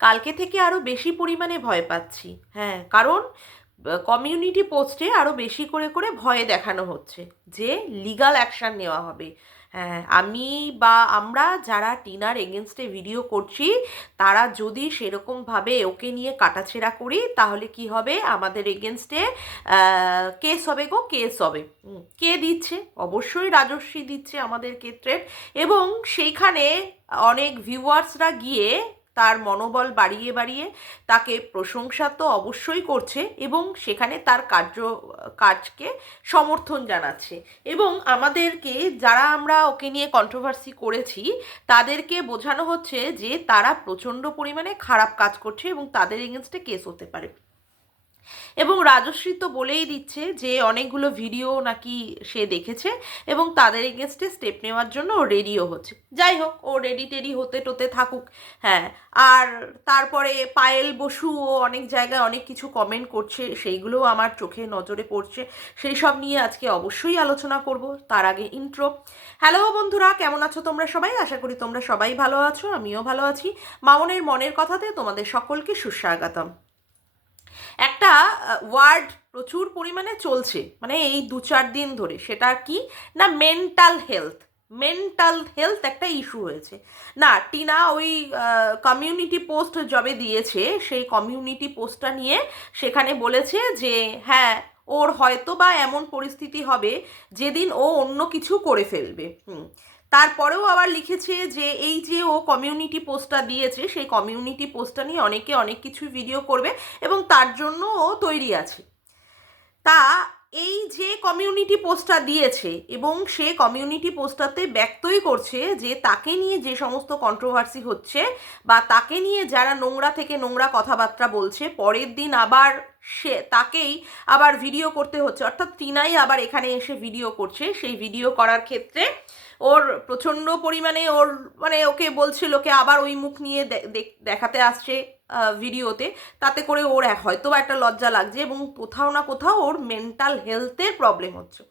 কালকে থেকে আরও বেশি পরিমাণে ভয় পাচ্ছি। হ্যাঁ, কারণ কমিউনিটি পোস্টে আরও বেশি করে করে ভয় দেখানো হচ্ছে যে লিগ্যাল অ্যাকশন নেওয়া হবে। হ্যাঁ, আমি বা আমরা যারা টিনার এগেনস্টে ভিডিও করছি, তারা যদি সেরকমভাবে ওকে নিয়ে কাটাছেঁড়া করি, তাহলে কি হবে, আমাদের এগেনস্টে কেস হবে গো, কেস হবে। কে দিচ্ছে? অবশ্যই রাজস্বী দিচ্ছে আমাদের ক্ষেত্রে। এবং সেইখানে অনেক ভিউয়ার্সরা গিয়ে তার মনোবল বাড়িয়ে বাড়িয়ে তাকে প্রশংসা তো অবশ্যই করছে, এবং সেখানে তার কাজকে সমর্থন জানাচ্ছে। এবং আমাদেরকে, যারা আমরা ওকে নিয়ে কন্ট্রোভার্সি করেছি, তাদেরকে বোঝানো হচ্ছে যে তারা প্রচণ্ড পরিমাণে খারাপ কাজ করছে এবং তাদের এগেনস্টে কেস হতে পারে। এবং রাজশ্রী তো বলেই দিচ্ছে যে অনেকগুলো ভিডিও নাকি সে দেখেছে এবং তাদের এগেনস্টে স্টেপ নেওয়ার জন্য ও রেডিও হচ্ছে। যাই হোক, ও রেডি টেডি হতে টোতে থাকুক। হ্যাঁ, আর তারপরে পায়েল বসু ও অনেক জায়গায় অনেক কিছু কমেন্ট করছে, সেইগুলোও আমার চোখে নজরে পড়ছে। সেই সব নিয়ে আজকে অবশ্যই আলোচনা করব। তার আগে ইন্ট্রো। হ্যালো বন্ধুরা, কেমন আছো তোমরা সবাই? আশা করি তোমরা সবাই ভালো আছো, আমিও ভালো আছি। মামনের মনের কথাতে তোমাদের সকলকে সুস্বাগতম। একটা ওয়ার্ড প্রচুর পরিমাণে চলছে, মানে এই 2-4 দিন ধরে, সেটা কি না, মেন্টাল হেলথ। মেন্টাল হেলথ একটা ইস্যু হয়েছে। না, টিনা ওই কমিউনিটি পোস্ট যবে দিয়েছে, সেই কমিউনিটি পোস্টটা নিয়ে সেখানে বলেছে যে হ্যাঁ, ওর হয়তো বা এমন পরিস্থিতি হবে যেদিন ও অন্য কিছু করে ফেলবে। তারপরেও আবার লিখেছে যে এই যে ও কমিউনিটি পোস্টটা দিয়েছে, সেই কমিউনিটি পোস্টটা নিয়ে অনেকে অনেক কিছু ভিডিও করবে এবং তার জন্য ও তৈরি আছে। তা এই যে কমিউনিটি পোস্টটা দিয়েছে, এবং সে কমিউনিটি পোস্টটাতে ব্যক্তই করছে যে তাকে নিয়ে যে সমস্ত কন্ট্রোভার্সি হচ্ছে, বা তাকে নিয়ে যারা নোংরা থেকে নোংরা কথাবার্তা বলছে, পরের দিন আবার সে তাকেই আবার ভিডিও করতে হচ্ছে, অর্থাৎ টিনাই আবার এখানে এসে ভিডিও করছে। সেই ভিডিও করার ক্ষেত্রে ওর প্রচণ্ড পরিমাণে ওর, মানে ওকে বলছে, লোকে আবার ওই মুখ নিয়ে দেখাতে আসছে ভিডিওতে। তাতে করে ওর হয়তো বা একটা লজ্জা লাগছে, এবং কোথাও না কোথাও ওর মেন্টাল হেলথের প্রবলেম হচ্ছে।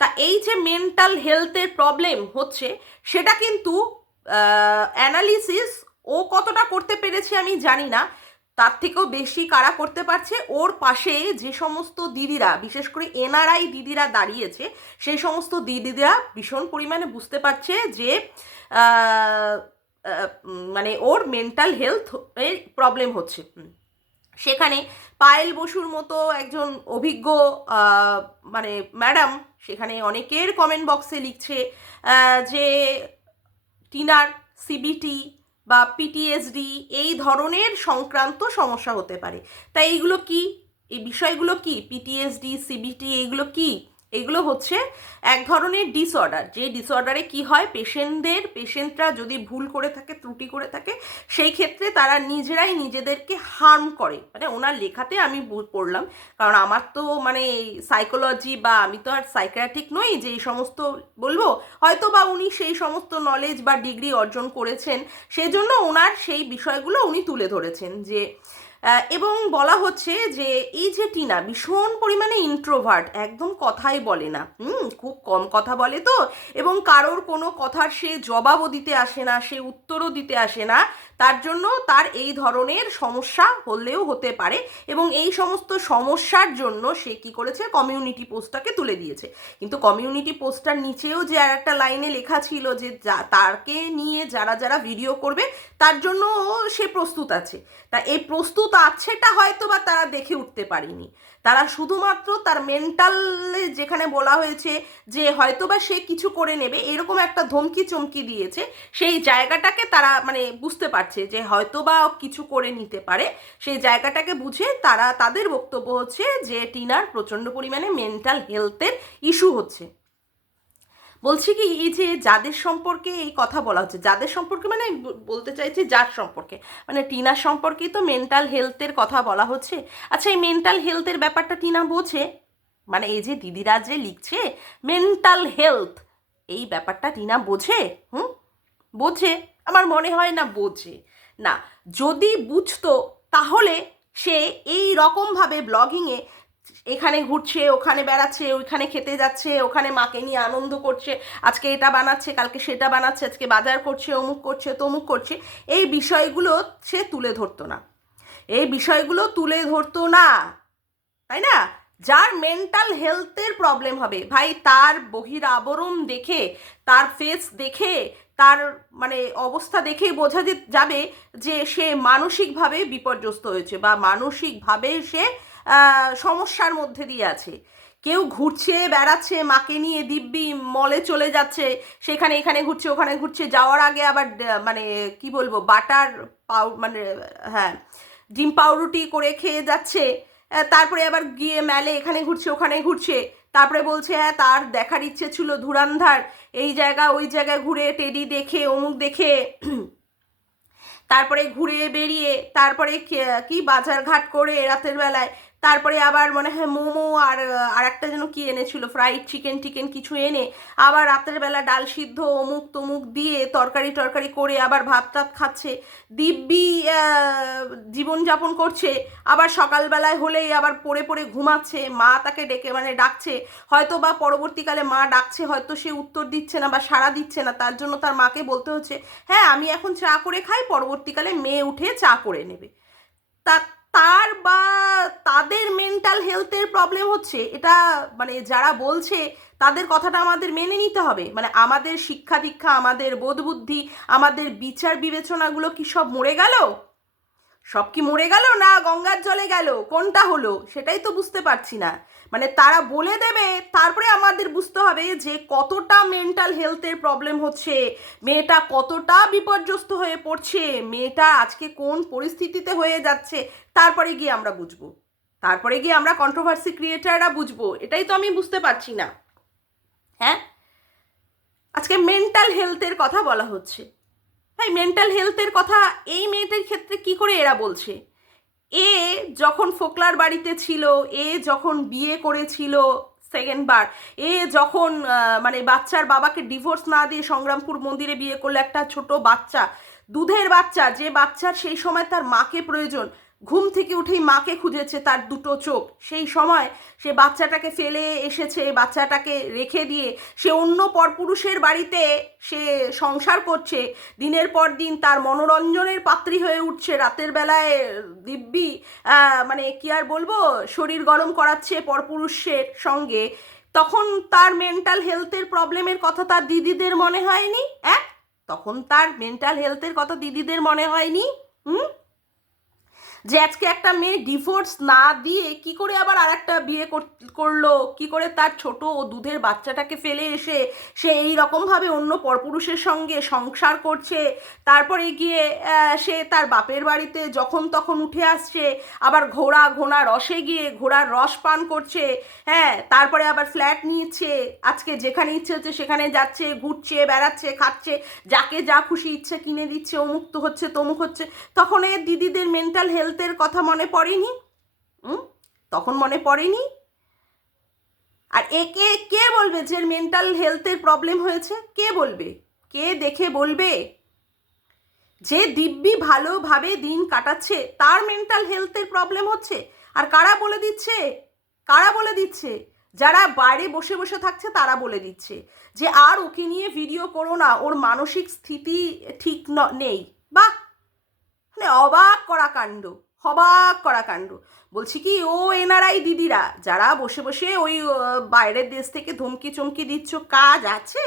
তা এই যে মেন্টাল হেলথের প্রবলেম হচ্ছে, সেটা কিন্তু অ্যানালিসিস ও কতটা করতে পেরেছে আমি জানি না। তার থেকেও বেশি কারা করতে পারছে, ওর পাশে যে সমস্ত দিদিরা, বিশেষ করে এনআরআই দিদিরা দাঁড়িয়েছে, সেই সমস্ত দিদিরা ভীষণ পরিমাণে বুঝতে পারছে যে আহ, মানে ওর মেন্টাল হেলথ এর প্রবলেম হচ্ছে। সেখানে পায়েল বসুর মতো একজন অভিজ্ঞ মানে ম্যাডাম সেখানে অনেকের কমেন্ট বক্সে লিখছে যে টিনার সিবিটি বা পিটিএসডি এই ধরনের সংক্রান্ত সমস্যা হতে পারে। তাই এইগুলো কি, এই বিষয়গুলো কি, পিটিএসডি, সিবিটি, এইগুলো কি? এগুলো হচ্ছে এক ধরনের ডিসঅর্ডার, যে ডিসঅর্ডারে কি হয়, পেশেন্টরা যদি ভুল করে থাকে, ত্রুটি করে থাকে, সেই ক্ষেত্রে তারা নিজেরাই নিজেদেরকে হার্ম করে। মানে ওনার লেখাতে আমি পড়লাম, কারণ আমার তো মানে সাইকোলজি বা আমি তো আর সাইকিয়াট্রিক নই যে এই সমস্ত বলবো। হয়তো বা উনি সেই সমস্ত নলেজ বা ডিগ্রি অর্জন করেছেন, সেজন্য ওনার সেই বিষয়গুলো উনি তুলে ধরেছেন। যে এবং বলা হচ্ছে যে এই যে টিনা ভীষণ পরিমাণে ইন্ট্রোভার্ট, একদম কথাই বলে না, খুব কম কথা বলে তো, এবং কারোর কোনো কথার সে জবাবও দিতে আসে না, সে উত্তরও দিতে আসে না। তার জন্য তার এই ধরনের সমস্যা হলেও হতে পারে, এবং এই সমস্ত সমস্যার জন্য সে কি করেছে, কমিউনিটি পোস্টটাকে তুলে দিয়েছে। কিন্তু কমিউনিটি পোস্টটার নিচেও যে আর একটা লাইনে লেখা ছিল যে তাকে নিয়ে যারা যারা ভিডিও করবে তার জন্য সে প্রস্তুত আছে। তা এই প্রস্তুত আছেটা হয়তো বা তারা দেখে উঠতে পারেনি। তারা শুধুমাত্র তার মেন্টালে, যেখানে বলা হয়েছে যে হয়তো বা সে কিছু করে নেবে, এরকম একটা ধমকি চমকি দিয়েছে, সেই জায়গাটাকে তারা মানে বুঝতে পারছে যে হয়তো বা কিছু করে নিতে পারে। সেই জায়গাটাকে বুঝে তারা, তাদের বক্তব্য হচ্ছে যে টিনার প্রচণ্ড পরিমাণে মেন্টাল হেলথের ইস্যু হচ্ছে। বলছি কি, এই যে যাদের সম্পর্কে এই কথা বলা হচ্ছে, যাদের সম্পর্কে মানে বলতে চাইছি যার সম্পর্কে, মানে টিনার সম্পর্কেই তো মেন্টাল হেলথের কথা বলা হচ্ছে। আচ্ছা, এই মেন্টাল হেলথের ব্যাপারটা টিনা বোঝে? মানে এই যে দিদিরা যে লিখছে মেন্টাল হেলথ, এই ব্যাপারটা টিনা বোঝে? বোঝে? আমার মনে হয় না বোঝে। না, যদি বুঝতো তাহলে সে এই রকমভাবে ব্লগিংয়ে এখানে ঘুরছে, ওখানে বেড়াচ্ছে, ওইখানে খেতে যাচ্ছে, ওখানে মাকে নিয়ে আনন্দ করছে, আজকে এটা বানাচ্ছে, কালকে সেটা বানাচ্ছে, আজকে বাজার করছে, অমুক করছে, তমুক করছে, এই বিষয়গুলো সে তুলে ধরতো না, এই বিষয়গুলো তুলে ধরতো না, তাই না? যার মেন্টাল হেলথের প্রবলেম হবে ভাই, তার বহির আবরণ দেখে, তার ফেস দেখে, তার মানে অবস্থা দেখেই বোঝা যাবে যে সে মানসিকভাবে বিপর্যস্ত হয়েছে বা মানসিকভাবে সে সমস্যার মধ্যে দিয়ে আছে। কেউ ঘুরছে বেড়াচ্ছে মাকে নিয়ে দিব্যি মলে চলে যাচ্ছে, সেখানে এখানে ঘুরছে ওখানে ঘুরছে, যাওয়ার আগে আবার মানে কি বলবো বাটার মানে হ্যাঁ ডিম পাউরুটি করে খেয়ে যাচ্ছে, তারপরে আবার গিয়ে মেলে এখানে ঘুরছে ওখানে ঘুরছে, তারপরে বলছে হ্যাঁ তার দেখার ইচ্ছে ছিল ধুরন্ধর, এই জায়গা ওই জায়গায় ঘুরে টেডি দেখে অমুক দেখে, তারপরে ঘুরে বেরিয়ে তারপরে কি বাজার ঘাট করে রাতের বেলায়, তারপরে আবার মনে হয় মোমো আর একটা যেন কি এনেছিল ফ্রাইড চিকেন টিকেন কিছু এনে আবার রাতের বেলা ডাল সিদ্ধ অমুক তমুক দিয়ে তরকারি টরকারি করে আবার ভাত টাত খাচ্ছে, দিব্যি জীবনযাপন করছে, আবার সকালবেলায় হলেই আবার পড়ে পড়ে ঘুমাচ্ছে, মা তাকে ডেকে মানে ডাকছে, হয়তো বা পরবর্তীকালে মা ডাকছে, হয়তো সে উত্তর দিচ্ছে না বা সাড়া দিচ্ছে না, তার জন্য তার মাকে বলতে হচ্ছে হ্যাঁ আমি এখন চা করে খাই, পরবর্তীকালে মেয়ে উঠে চা করে নেবে। তা তার বা তাদের মেন্টাল হেলথের প্রবলেম হচ্ছে, এটা মানে যারা বলছে তাদের কথাটা আমাদের মেনে নিতে হবে, মানে আমাদের শিক্ষা দীক্ষা, আমাদের বোধ বুদ্ধি, আমাদের বিচার বিবেচনাগুলো কি সব মরে গেল? সব কি মরে গেল না গঙ্গার জলে গেল? কোনটা হলো সেটাই তো বুঝতে পারছি না। মানে তারা বলে দেবে, তারপরে আমাদের বুঝতে হবে যে কতটা মেন্টাল হেলথের প্রবলেম হচ্ছে, মেয়েটা কতটা বিপর্যস্ত হয়ে পড়ছে, মেয়েটা আজকে কোন পরিস্থিতিতে হয়ে যাচ্ছে, তারপরে গিয়ে আমরা বুঝবো, তারপরে গিয়ে আমরা কন্ট্রোভার্সি ক্রিয়েটাররা বুঝবো, এটাই তো আমি বুঝতে পারছি না। হ্যাঁ, আজকে মেন্টাল হেলথের কথা বলা হচ্ছে, ভাই মেন্টাল হেলথের কথা এই মেয়েটার ক্ষেত্রে কি করে এরা বলছে? এ যখন ফোকলার বাড়িতে ছিল, এ যখন বিয়ে করেছিল সেকেন্ড বার, এ যখন মানে বাচ্চার বাবাকে ডিভোর্স না দিয়ে সংগ্রামপুর মন্দিরে বিয়ে করলো, একটা ছোট বাচ্চা, দুধের বাচ্চা, যে বাচ্চার সেই সময় তার মাকে প্রয়োজন, ঘুম থেকে উঠেই মাকে খুঁজেছে তার দুটো চোখ, সেই সময় সে বাচ্চাটাকে ফেলে এসেছে, বাচ্চাটাকে রেখে দিয়ে সে অন্য পরপুরুষের বাড়িতে সে সংসার করছে, দিনের পর দিন তার মনোরঞ্জনের পাত্রী হয়ে উঠছে, রাতের বেলায় দিব্যি মানে কি আর বলবো শরীর গরম করাচ্ছে পরপুরুষের সঙ্গে, তখন তার মেন্টাল হেলথের প্রবলেমের কথা তার দিদিদের মনে হয়নি? তখন তার মেন্টাল হেলথের কথা দিদিদের মনে হয়নি? হুম, যে আজকে একটা মেয়ে ডিভোর্স না দিয়ে কি করে আবার আর একটা বিয়ে করলো, কি করে তার ছোট ও দুধের বাচ্চাটাকে ফেলে এসে সে এই রকমভাবে অন্য পরপুরুষের সঙ্গে সংসার করছে, তারপরে গিয়ে সে তার বাপের বাড়িতে যখন তখন উঠে আসছে, আবার ঘোড়া রসে গিয়ে ঘোড়ার রস পান করছে, হ্যাঁ তারপরে আবার ফ্ল্যাট নিচ্ছে, আজকে যেখানে ইচ্ছে হচ্ছে সেখানে যাচ্ছে, ঘুরছে বেড়াচ্ছে খাচ্ছে, যাকে যা খুশি ইচ্ছে কিনে দিচ্ছে, অমুক তো হচ্ছে তমুক হচ্ছে, তখন এর দিদিদের মেন্টাল হেলথের কথা মনে পড়েনি? তখন মনে পড়েনি? আর একে কে বলবে যে মেন্টাল হেলথের প্রবলেম হয়েছে? কে বলবে? কে দেখে বলবে? যে দিব্যি ভালোভাবে দিন কাটাচ্ছে তার মেন্টাল হেলথের প্রবলেম হচ্ছে। আর কারা বলে দিচ্ছে? কারা বলে দিচ্ছে? যারা বাইরে বসে বসে থাকছে তারা বলে দিচ্ছে যে আর ওকে নিয়ে ভিডিও করো না, ওর মানসিক স্থিতি ঠিক নেই। বাহ, মানে অবাক করা কাণ্ড, অবাক করা কাণ্ড। বলছি কি ও এনআরআই দিদিরা যারা বসে বসে ওই বাইরের দেশ থেকে ধমকি চমকি দিচ্ছ, কাজ আছে?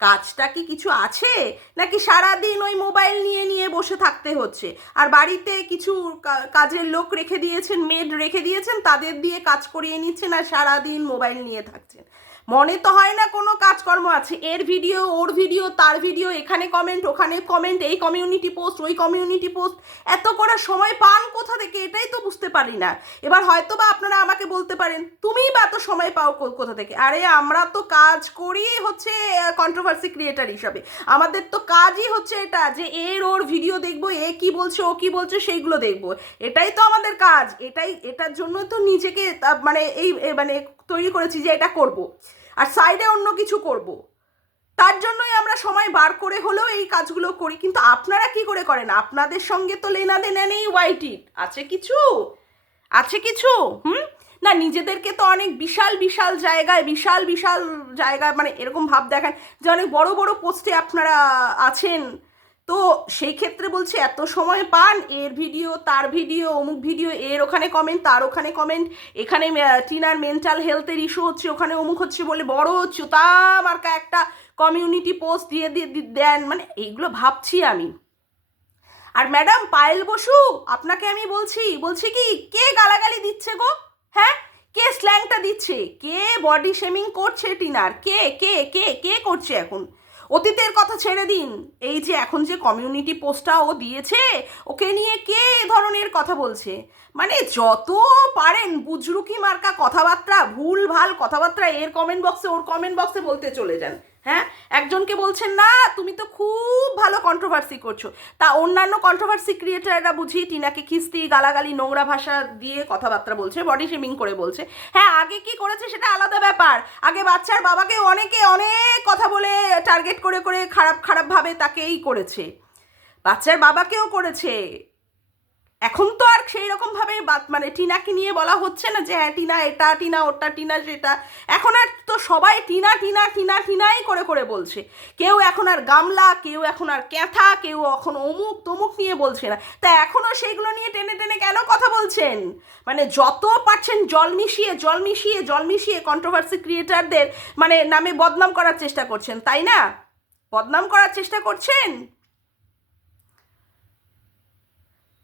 কাজটা কি কিছু আছে? নাকি সারাদিন ওই মোবাইল নিয়ে নিয়ে বসে থাকতে হচ্ছে? আর বাড়িতে কিছু কাজের লোক রেখে দিয়েছেন, মেড রেখে দিয়েছেন, তাদের দিয়ে কাজ করিয়ে নিচ্ছেন আর সারাদিন মোবাইল নিয়ে থাকছেন। মনে তো হয় না কোনো কাজকর্ম আছে। এর ভিডিও ওর ভিডিও তার ভিডিও, এখানে কমেন্ট ওখানে কমেন্ট, এই কমিউনিটি পোস্ট ওই কমিউনিটি পোস্ট, এত করার সময় পান কোথা থেকে? এটাই তো বুঝতে পারি না। এবার হয়তো বা আপনারা আমাকে বলতে পারেন তুমিই বা এত সময় পাও কোথা থেকে? আরে আমরা তো কাজ করি হচ্ছে কন্ট্রোভার্সি ক্রিয়েটার হিসাবে, আমাদের তো কাজই হচ্ছে এটা যে এর ওর ভিডিও দেখবো, এ কি বলছে ও কি বলছে সেইগুলো দেখবো, এটাই তো আমাদের কাজ। এটার জন্য তো নিজেকে মানে এই মানে তৈরি করেছি যে এটা করব, আর সাইডে অন্য কিছু করব, তার জন্যই আমরা সময় বার করে হলেও এই কাজগুলো করি। কিন্তু আপনারা কি করে করেন? আপনাদের সঙ্গে তো লেনা দেনা নেই ওয়াইটির, আছে কিছু? আছে কিছু? না, নিজেদেরকে তো অনেক বিশাল বিশাল জায়গায়, বিশাল বিশাল জায়গায় মানে এরকম ভাব দেখান যে অনেক বড় বড় পোস্টে আপনারা আছেন। তো সেই ক্ষেত্রে বলছি, এত সময় পান, এর ভিডিও তার ভিডিও অমুক ভিডিও, এর ওখানে কমেন্ট তার ওখানে কমেন্ট, এখানে টিনার মেন্টাল হেলথের ইস্যু হচ্ছে, ওখানে অমুক হচ্ছে বলে বড় চুতা মার্কা একটা কমিউনিটি পোস্ট দিয়ে দিয়ে দেন, মানে এইগুলো ভাবছি আমি। আর ম্যাডাম পায়েল বসু, আপনাকে আমি বলছি বলছি কি, কে গালাগালি দিচ্ছে গো? হ্যাঁ, কে স্ল্যাংটা দিচ্ছে? কে বডি শেমিং করছে টিনার? কে কে কে কে করছে এখন? অতীতের কথা ছেড়ে দিন, এই যে এখন যে কমিউনিটি পোস্টটা ও দিয়েছে, ওকে নিয়ে কে এ ধরনের কথা বলছে? মানে যত পারেন বুজরুকি মার্কা কথাবার্তা, ভুল ভাল কথাবার্তা এর কমেন্ট বক্সে ওর কমেন্ট বক্সে বলতে চলে যান। হ্যাঁ, একজনকে বলছেন না তুমি তো খুব ভালো কন্ট্রোভার্সি করছো, তা অন্যান্য কন্ট্রোভার্সি ক্রিয়েটাররা বুঝি টিনাকে খিস্তি গালাগালি নোংরা ভাষা দিয়ে কথাবার্তা বলছে, বডি শেমিং করে বলছে। হ্যাঁ, আগে কি করেছে সেটা আলাদা ব্যাপার, আগে বাচ্চার বাবাকে অনেকে অনেক কথা বলে টার্গেট করে করে খারাপ খারাপভাবে তাকেই করেছে, বাচ্চার বাবাকেও করেছে। এখন তো আর সেই রকম ভাবে মানে টিনাকে নিয়ে বলা হচ্ছে না যে হ্যাঁ টিনা এটা, টিনা ওটা, টিনা সেটা। এখন আর তো সবাই টিনা টিনা টিনা টিনাই করে করে বলছে। কেউ এখন আর গামলা, কেউ এখন আর ক্যাথা, কেউ এখন অমুক তমুক নিয়ে বলছে না। তা এখনও সেইগুলো নিয়ে টেনে টেনে কেন কথা বলছেন? মানে যত পারছেন জল মিশিয়ে জল মিশিয়ে জল মিশিয়ে কন্ট্রোভার্সি ক্রিয়েটারদের মানে নামে বদনাম করার চেষ্টা করছেন, তাই না? বদনাম করার চেষ্টা করছেন।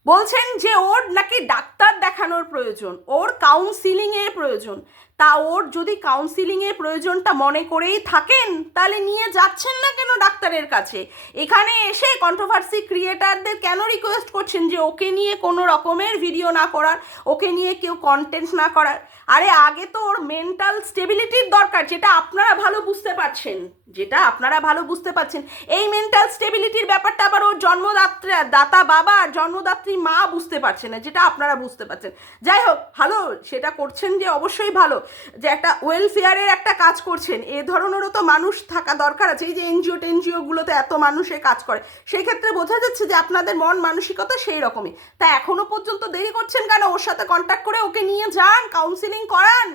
বলছেন যে ওর নাকি ডাক্তার দেখানোর প্রয়োজন, ওর কাউন্সিলিংয়ের প্রয়োজন। তা ওর যদি কাউন্সিলিংয়ের প্রয়োজনটা মনে করেই থাকেন, তাহলে নিয়ে যাচ্ছেন না কেন ডাক্তারের কাছে? এখানে এসে কন্ট্রোভার্সি ক্রিয়েটারদের কেন রিকোয়েস্ট করছেন যে ওকে নিয়ে কোনো রকমের ভিডিও না করার, ওকে নিয়ে কেউ কন্টেন্ট না করার? আরে আগে তো ওর মেন্টাল স্টেবিলিটির দরকার, যেটা আপনারা ভালো বুঝতে পারছেন, যেটা আপনারা ভালো বুঝতে পারছেন। এই মেন্টাল স্টেবিলিটির ব্যাপারটা আবার ওর জন্মদাত্রী দাতা বাবা আর জন্মদাত্রী মা বুঝতে পারছে না, যেটা আপনারা বুঝতে পারছেন। যাই হোক, ভালো সেটা করছেন যে অবশ্যই ভালো, যে একটা ওয়েলফেয়ারের একটা কাজ করছেন, এ ধরনেরও তো মানুষ থাকা দরকার আছে। এই যে এনজিও টেনজিওগুলোতে এত মানুষের কাজ করে, সেই ক্ষেত্রে বোঝা যাচ্ছে যে আপনাদের মন মানসিকতা সেই রকমই। তা এখনো পর্যন্ত দেরি করছেন কেন? ওর সাথে কন্ট্যাক্ট করে ওকে নিয়ে যান, কাউন্সিলিং করান।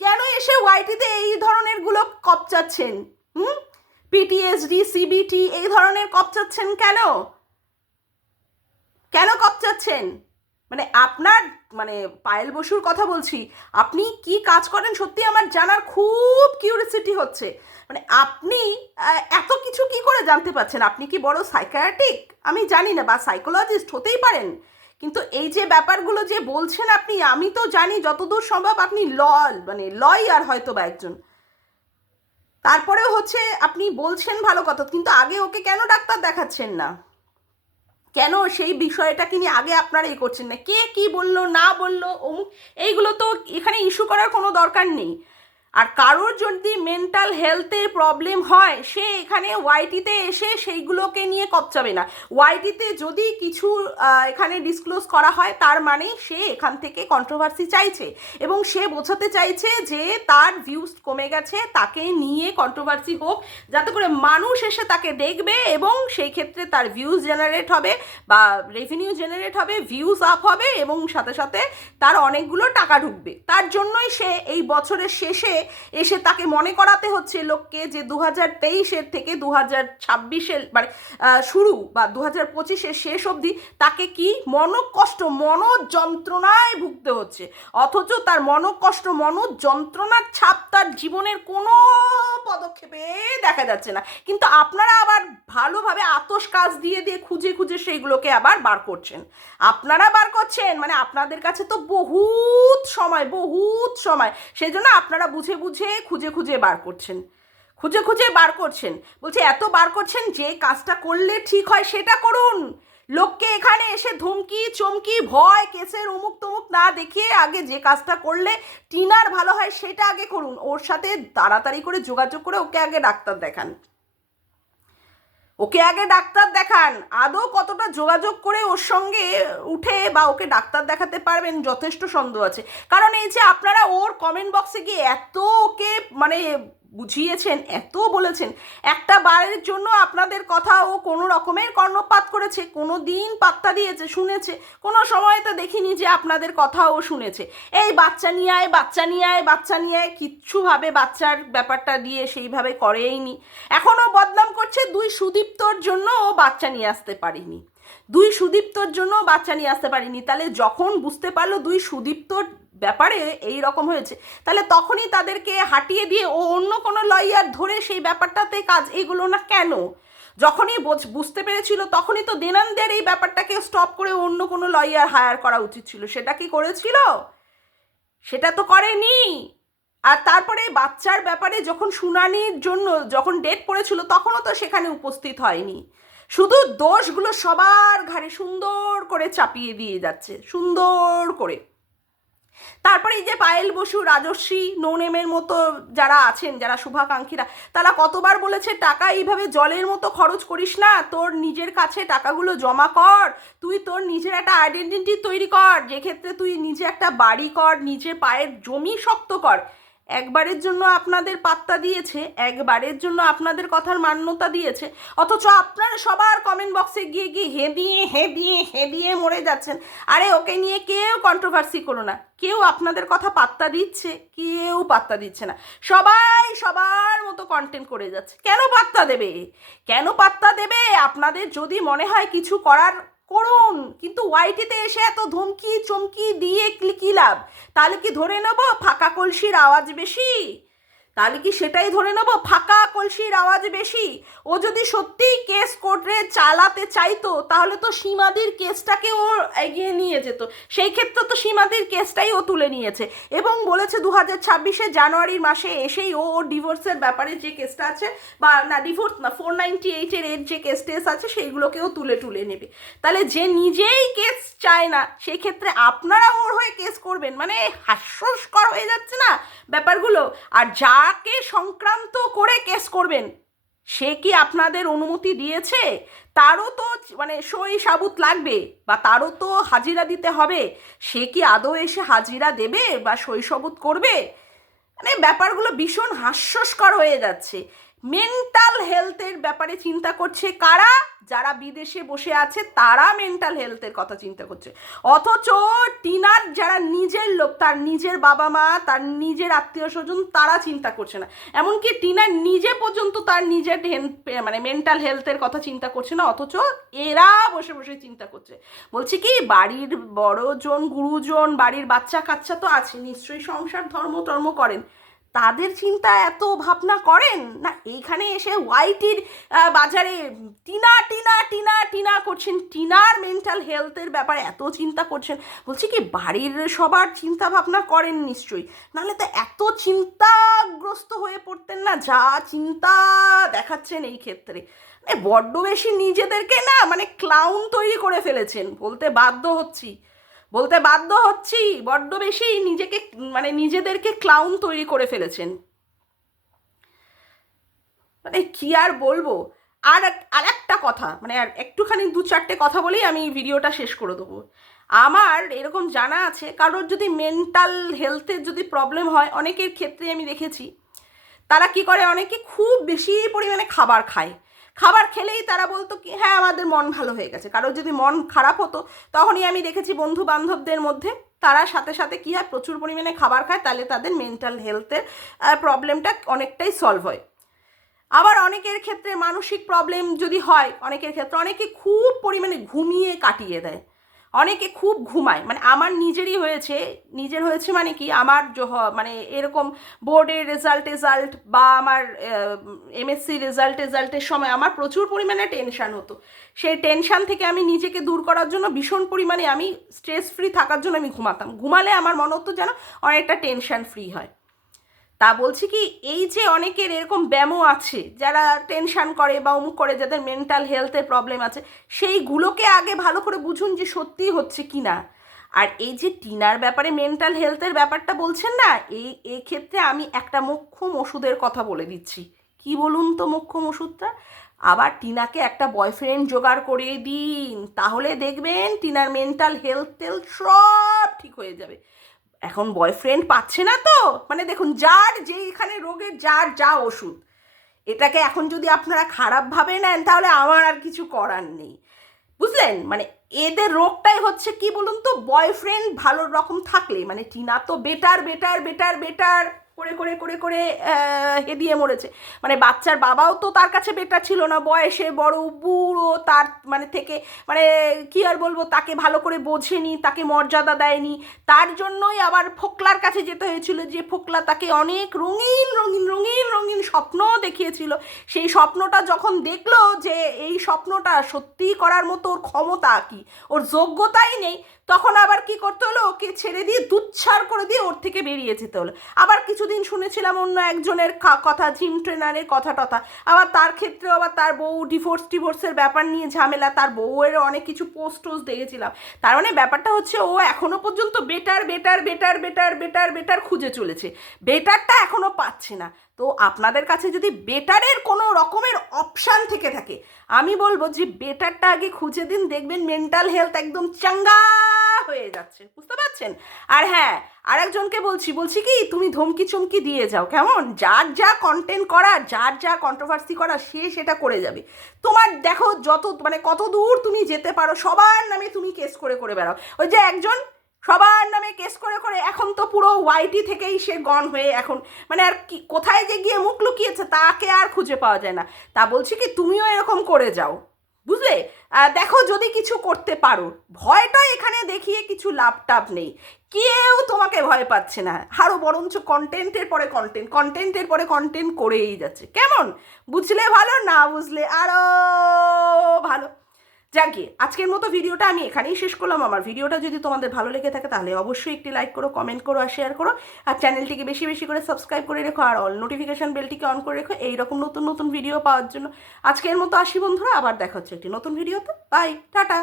কেন এসে ওয়াইটিতে এই ধরনের গুলো কপচাচ্ছেন? পিটিএসডি, সিবিটি এই ধরনের কপচাচ্ছেন কেন? কেন কপচাচ্ছেন? মানে আপনার মানে পায়েল বসুর কথা বলছি, আপনি কি কাজ করেন সত্যি আমার জানার খুব কিউরিয়াসিটি হচ্ছে। মানে আপনি এত কিছু কি করে জানতে পারছেন? আপনি কি বড় সাইকিয়াট্রিক? আমি জানি না, বা সাইকোলজিস্ট হতেই পারেন, কিন্তু এই যে ব্যাপারগুলো যে বলছেন আপনি, আমি তো জানি যতদূর সম্ভব আপনি মানে লয়ার হয়তো বা একজন। তারপরেও হচ্ছে আপনি বলছেন ভালো কথা, কিন্তু আগে ওকে কেন ডাক্তার দেখাচ্ছেন না? কেন সেই বিষয়টাকে নিয়ে আগে আপনারা এই করছেন না? কে কি বললো না বললো এইগুলো তো এখানে ইস্যু করার কোনো দরকার নেই। আর কারোর যদি মেন্টাল হেলথের প্রবলেম হয়, সে এখানে ওয়াইটিতে এসে সেইগুলোকে নিয়ে কপচাবে না। ওয়াইটিতে যদি কিছু এখানে ডিসক্লোজ করা হয়, তার মানে সে এখান থেকে কন্ট্রোভার্সি চাইছে, এবং সে বোঝাতে চাইছে যে তার ভিউজ কমে গেছে, তাকে নিয়ে কন্ট্রোভার্সি হোক, যাতে করে মানুষ এসে তাকে দেখবে এবং সেই ক্ষেত্রে তার ভিউজ জেনারেট হবে বা রেভিনিউ জেনারেট হবে, ভিউজ আপ হবে এবং সাথে সাথে তার অনেকগুলো টাকা ঢুকবে। তার জন্যই সে এই বছরের শেষে এসে তাকে মনে করাতে হচ্ছে লোককে যে 2023-এর থেকে 2026-এর মানে শুরু বা 2025-এর শেষ অবধি তাকে কি মনোকষ্ট মনোযন্ত্রণায় ভুগতে হচ্ছে, অথচ তার মনোকষ্ট মনোযন্ত্রণার ছাপ তার জীবনের কোনো পদক্ষেপে দেখা যাচ্ছে না। কিন্তু আপনারা আবার ভালোভাবে আতশ কাজ দিয়ে দিয়ে খুঁজে খুঁজে সেইগুলোকে আবার বার করছেন। আপনারা বার করছেন মানে আপনাদের কাছে তো বহুত সময়, সেই জন্য আপনারা বুঝে বুঝে খুঁজে খুঁজে বার করছেন, খুঁজে খুঁজে বার করছেন। বলছি এত বার করছেন, যে কাজটা করলে ঠিক হয় সেটা করুন। লোককে এখানে এসে ধমকি চমকি ভয় কেসের অমুক তমুক না দেখিয়ে আগে যে কাজটা করলে টিনার ভালো হয় সেটা আগে করুন। ওর সাথে তাড়াতাড়ি করে যোগাযোগ করে ওকে আগে ডাক্তার দেখান, ওকে আগে ডাক্তার দেখান। আদৌ কতটা যোগাযোগ করে ওর সঙ্গে উঠে বা ওকে ডাক্তার দেখাতে পারবেন যথেষ্ট সন্দেহ আছে। কারণ এই যে আপনারা ওর কমেন্ট বক্সে গিয়ে এত ওকে মানে বুঝিয়েছেন, এত বলেছেন, একটা বারের জন্য আপনাদের কথা ও কোনো রকমের কর্ণপাত করেছে? কোনো দিন পাত্তা দিয়েছে, শুনেছে? কোনো সময় তো দেখিনি যে আপনাদের কথা ও শুনেছে। এই বাচ্চা নিয়ে আয়, বাচ্চা নিয়ে আয়, বাচ্চা নিয়ে আয়, কিচ্ছুভাবে বাচ্চার ব্যাপারটা দিয়ে সেইভাবে করেইনি। এখনও বদনাম করছে দুই সুদীপ্তর জন্য ও বাচ্চা নিয়ে আসতে পারিনি, দুই সুদীপ্তর জন্য বাচ্চা নিয়ে আসতে পারিনি। তাহলে যখন বুঝতে পারলো দুই সুদীপ্তর ব্যাপারে এই রকম হয়েছে, তাহলে তখনই তাদেরকে হাঁটিয়ে দিয়ে ও অন্য কোনো লয়ার ধরে সেই ব্যাপারটাতে কাজ এগুলো না কেন? যখনই বুঝতে পেরেছিল তখনই তো দেনানদের এই ব্যাপারটাকে স্টপ করে অন্য কোনো লয়ার হায়ার করা উচিত ছিল। সেটা কি করেছিল? সেটা তো করেনি। আর তারপরে বাচ্চার ব্যাপারে যখন শুনানির জন্য যখন ডেট পড়েছিল তখনও তো সেখানে উপস্থিত হয়নি। শুধু দোষগুলো সবার ঘাড়ে সুন্দর করে চাপিয়ে দিয়ে যাচ্ছে, সুন্দর করে। তারপরে এই যে পায়েল বসু, রাজস্বী, নৌনেমের মতো যারা আছেন, যারা শুভাকাঙ্ক্ষীরা, তারা কতবার বলেছে টাকা এইভাবে জলের মতো খরচ করিস না, তোর নিজের কাছে টাকাগুলো জমা কর, তুই তোর নিজের একটা আইডেন্টিটি তৈরি কর, যে ক্ষেত্রে তুই নিজে একটা বাড়ি কর, নিজের পায়ের জমি শক্ত কর। একবারের জন্য আপনাদের পাত্তা দিয়েছে, একবারের জন্য আপনাদের কথার মান্যতা দিয়েছে, অথচ আপনারা সবার কমেন্ট বক্সে গিয়ে গিয়ে হেদিয়ে মরে যাচ্ছেন। আরে ওকে নিয়ে কেউ কন্ট্রোভার্সি করো না। কেউ আপনাদের কথা পাত্তা দিচ্ছে? কেউ পাত্তা দিচ্ছে না। সবাই সবার মতো কন্টেন্ট করে যাচ্ছে। কেন পাত্তা দেবে? কেন পাত্তা দেবে? আপনাদের যদি মনে হয় কিছু করার করুন, কিন্তু ওয়াইটিতে এসে এত ধমকি চমকি দিয়ে কি লাভ? তাহলে কি ধরে নেব ফাঁকা কলসির আওয়াজ বেশি? তাহলে কি সেটাই ধরে নেব ফাঁকা কলসির আওয়াজ বেশি? ও যদি সত্যিই কেস কোর্টে চালাতে চাইতো তাহলে তো সীমাদির কেসটাকে ও এগিয়ে নিয়ে যেত। সেই ক্ষেত্রে তো সীমাদির কেসটাই ও তুলে নিয়েছে এবং বলেছে 2026 জানুয়ারির মাসে এসেই ও ডিভোর্সের ব্যাপারে যে কেসটা আছে, বা না ডিভোর্স না 498 এর যে কেস টেস আছে সেইগুলোকেও তুলে নেবে। তাহলে যে নিজেই কেস চায় না সেই ক্ষেত্রে আপনারা ওর হয়ে কেস করবেন, মানে হাস্যস্কর হয়ে যাচ্ছে না ব্যাপারগুলো? আর যাকে সংক্রান্ত করে কেস করবেন সে কি আপনাদের অনুমতি দিয়েছে? তারও তো মানে সই সাবুত লাগবে, বা তারও তো হাজিরা দিতে হবে। সে কি আদৌ এসে হাজিরা দেবে বা সই সাবুত করবে? মানে ব্যাপারগুলো ভীষণ হাস্যস্কর হয়ে যাচ্ছে। মেন্টাল হেলথের ব্যাপারে চিন্তা করছে কারা? যারা বিদেশে বসে আছে তারা মেন্টাল হেলথের কথা চিন্তা করছে, অথচ টিনার যারা নিজের লোক, তার নিজের বাবা মা, তার নিজের আত্মীয় স্বজন, তারা চিন্তা করছে না। এমনকি টিনার নিজে পর্যন্ত তার নিজের মানে মেন্টাল হেলথের কথা চিন্তা করছে না, অথচ এরা বসে বসে চিন্তা করছে। বলছি কি, বাড়ির বড়জন, গুরুজন, বাড়ির বাচ্চা কাচ্চা তো আছে, নিশ্চয়ই সংসার ধর্ম করেন, তাদের চিন্তা এত ভাবনা করেন না? এইখানে এসে ওয়াইটির বাজারে টিনা টিনা টিনা টিনা করছেন, টিনার মেন্টাল হেলথের ব্যাপারে এত চিন্তা করছেন। বলছি কি, বাড়ির সবার চিন্তা ভাবনা করেন নিশ্চয়ই, নাহলে তো এত চিন্তাগ্রস্ত হয়ে পড়তেন না, যা চিন্তা দেখাচ্ছেন এই ক্ষেত্রে। মানে বড্ড বেশি নিজেদেরকে না মানে ক্লাউন তৈরি করে ফেলেছেন, বলতে বাধ্য হচ্ছি, বড্ড বেশি নিজেকে মানে নিজেদেরকে ক্লাউন তৈরি করে ফেলেছেন। মানে কি আর বলবো। আর একটা কথা, মানে আর একটুখানি 2-4টে কথা বলেই আমি ভিডিওটা শেষ করে দেবো। আমার এরকম জানা আছে কারোর যদি মেন্টাল হেলথের যদি প্রবলেম হয়, অনেকের ক্ষেত্রে আমি দেখেছি তারা কি করে, অনেকে খুব বেশি পরিমাণে খাবার খায়, খাবার খেলেই তারা বলতো কি হ্যাঁ আমাদের মন ভালো হয়ে গেছে। কারোর যদি মন খারাপ হতো তখনই আমি দেখেছি বন্ধু বান্ধবদের মধ্যে তারা সাথে সাথে কী হয়, প্রচুর পরিমাণে খাবার খায়, তাহলে তাদের মেন্টাল হেলথের প্রবলেমটা অনেকটাই সলভ হয়। আবার অনেকের ক্ষেত্রে মানসিক প্রবলেম যদি হয়, অনেকের ক্ষেত্রে অনেকে খুব পরিমাণে ঘুমিয়ে কাটিয়ে দেয়, অনেকে খুব ঘুমায়। মানে আমার নিজের হয়েছে মানে কি, আমার মানে এরকম বোর্ডের রেজাল্ট বা আমার এমএসসি রেজাল্টের সময় আমার প্রচুর পরিমাণে টেনশান হতো। সেই টেনশান থেকে আমি নিজেকে দূর করার জন্য ভীষণ পরিমাণে আমি স্ট্রেস ফ্রি থাকার জন্য আমি ঘুমাতাম। ঘুমালে আমার মনে হতো যেন অনেকটা টেনশান ফ্রি হয়। তা বলছি কি, এই যে অনেকের এরকম ব্যামো আছে যারা টেনশান করে বা অমুক করে, যাদের মেন্টাল হেলথের প্রবলেম আছে, সেইগুলোকে আগে ভালো করে বুঝুন যে সত্যিই হচ্ছে কি না। আর এই যে টিনার ব্যাপারে মেন্টাল হেলথের ব্যাপারটা বলছেন না, এই ক্ষেত্রে আমি একটা মোক্ষম ওষুধের কথা বলে দিচ্ছি। কি বলুন তো মোক্ষম ওষুধটা? আবার টিনাকে একটা বয়ফ্রেন্ড জোগাড় করে দিন, তাহলে দেখবেন টিনার মেন্টাল হেলথ সব ঠিক হয়ে যাবে। এখন বয়ফ্রেন্ড পাচ্ছে না তো, মানে দেখুন যার যেইখানে রোগের যার যা ওষুধ, এটাকে এখন যদি আপনারা খারাপভাবে নেন তাহলে আমার আর কিছু করার নেই, বুঝলেন? মানে এদের রোগটাই হচ্ছে কি বলুন তো, বয়ফ্রেন্ড ভালো রকম থাকলে, মানে টিনা তো বেটার বেটার বেটার বেটার করে করে করে করে হেদিয়ে মরেছে। মানে বাচ্চার বাবাও তো তার কাছে বেটার ছিল না, বয়সে বড় বুড়ো, তার মানে থেকে মানে কি আর বলবো, তাকে ভালো করে বোঝেনি, তাকে মর্যাদা দেয়নি, তার জন্যই আবার ফোকলার কাছে যেতে হয়েছিল, যে ফোকলা তাকে অনেক রঙিন রঙিন রঙিন রঙিন স্বপ্ন দেখিয়েছিল। সেই স্বপ্নটা যখন দেখলো যে এই স্বপ্নটা সত্যি করার মতো ওর ক্ষমতা কি, ওর যোগ্যতাই নেই, তখন আবার কি করতে হলো, ওকে ছেড়ে দিয়ে দুচ্ছাড় করে দিয়ে ওর থেকে বেরিয়ে যেতে হলো। আবার কিছুদিন শুনেছিলাম অন্য একজনের কথা, জিম ট্রেনারের কথা টথা, আবার তার ক্ষেত্রেও আবার তার বউ ডিভোর্সের ব্যাপার নিয়ে ঝামেলা, তার বউয়ের অনেক কিছু পোস্ট দেখেছিলাম। তার মানে ব্যাপারটা হচ্ছে ও এখনো পর্যন্ত better better better better better better খুঁজে চলেছে, বেটারটা এখনো পাচ্ছে না। তো আপনাদের কাছে যদি বেটারের কোনো রকমের অপশান থেকে থাকে, আমি বলবো যে বেটারটা আগে খুঁজে দিন, দেখবেন মেন্টাল হেলথ একদম চাঙ্গা হয়ে যাচ্ছে, বুঝতে পারছেন? আর হ্যাঁ, আরেকজনকে বলছি কি, তুমি ধমকি চমকি দিয়ে যাও, কেমন? যার যা কন্টেন্ট করা, যার যা কন্ট্রোভার্সি করা, সে সেটা করে যাবে। তোমার দেখো যত মানে কত দূর তুমি যেতে পারো, সবার নামে তুমি কেস করে করে বেড়াও। ওই যে একজন সবার নামে কেস করে করে এখন তো পুরো ওয়াইটি থেকেই সে গন হয়ে এখন মানে আর কি কোথায় যে গিয়ে মুখ লুকিয়েছে তাকে আর খুঁজে পাওয়া যায় না। তা বলছি কি, তুমিও এরকম করে যাও, বুঝলে? দেখো যদি কিছু করতে পারো, ভয়টা এখানে দেখিয়ে কিছু লাভ টাভ নেই, কেউ তোমাকে ভয় পাচ্ছে না, আরও বরঞ্চ কন্টেন্টের পরে কন্টেন্ট, কন্টেন্টের পরে কন্টেন্ট করেই যাচ্ছে, কেমন? বুঝলে ভালো, না বুঝলে আরও ভালো। যাকে আজকের মতো ভিডিওটা আমি এখানেই শেষ করলাম। আমার ভিডিওটা যদি তোমাদের ভালো লেগে থাকে তাহলে অবশ্যই একটি লাইক করো, কমেন্ট করো আর শেয়ার করো, আর চ্যানেলটিকে বেশি বেশি করে সাবস্ক্রাইব করে রেখো, আর অল নোটিফিকেশান বেলটিকে অন করে রেখো এইরকম নতুন নতুন ভিডিও পাওয়ার জন্য। আজকের মতো আসি বন্ধুরা, আবার দেখা হচ্ছে একটি নতুন ভিডিওতে। Bye, tata.